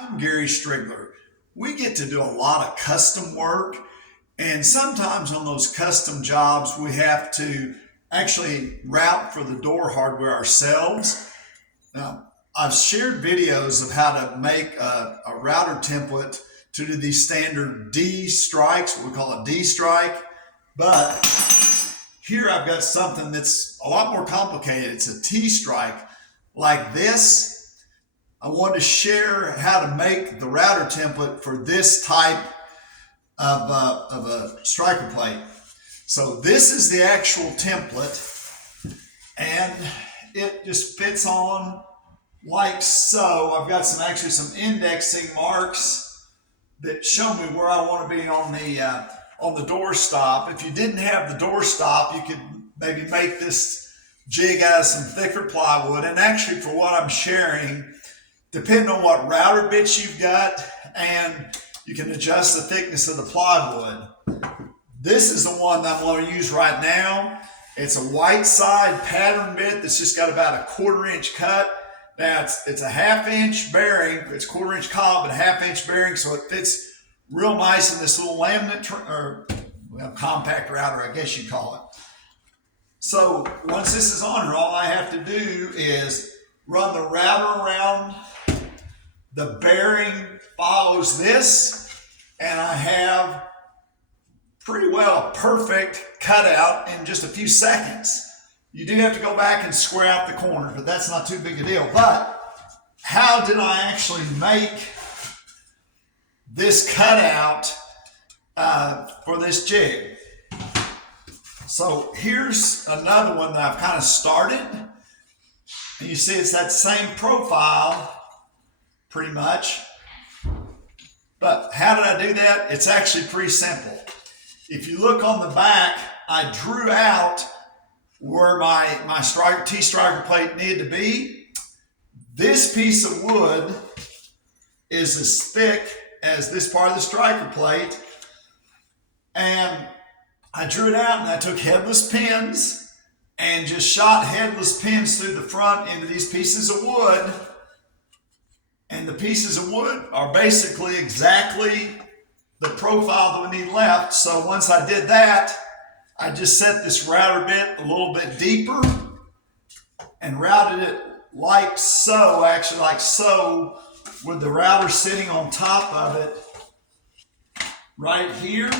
I'm Gary Strigler. We get to do a lot of custom work, and sometimes on those custom jobs, we have to actually route for the door hardware ourselves. Now, I've shared videos of how to make a router template to do these standard D strikes, what we call a D strike, but here I've got something that's a lot more complicated. It's a T strike like this. I want to share how to make the router template for this type of a striker plate. So this is the actual template, and it just fits on like so. I've got some indexing marks that show me where I want to be on the door stop. If you didn't have the door stop, you could maybe make this jig out of some thicker plywood. And actually, for what I'm sharing, depending on what router bits you've got, and you can adjust the thickness of the plywood. This is the one that I'm going to use right now. It's a white side pattern bit that's just got about a 1/4 inch cut. Now it's a 1/2 inch bearing. It's 1/4 inch cob and a 1/2 inch bearing, so it fits real nice in this little laminate compact router, I guess you call it. So once this is on here, all I have to do is run the router around. The bearing follows this, and I have pretty well a perfect cutout in just a few seconds. You do have to go back and square out the corner, but that's not too big a deal. But how did I actually make this cutout for this jig? So here's another one that I've kind of started. And you see it's that same profile pretty much. But how did I do that? It's actually pretty simple. If you look on the back, I drew out where my T-striker plate needed to be. This piece of wood is as thick as this part of the striker plate. And I drew it out, and I took headless pins and just shot headless pins through the front into these pieces of wood. And the pieces of wood are basically exactly the profile that we need left. So once I did that, I just set this router bit a little bit deeper and routed it like so, actually like so, with the router sitting on top of it right here.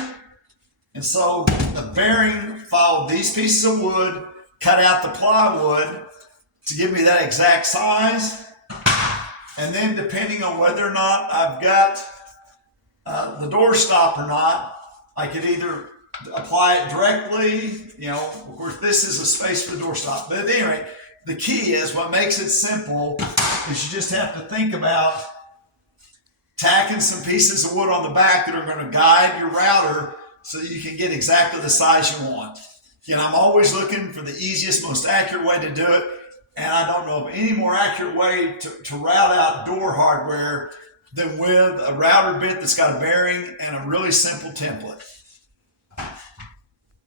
And so the bearing followed these pieces of wood, cut out the plywood to give me that exact size. And then depending on whether or not I've got the door stop or not, I could either apply it directly, of course this is a space for the door stop. But at any rate, the key is what makes it simple is you just have to think about tacking some pieces of wood on the back that are going to guide your router so that you can get exactly the size you want. I'm always looking for the easiest, most accurate way to do it. And I don't know of any more accurate way to route out door hardware than with a router bit that's got a bearing and a really simple template.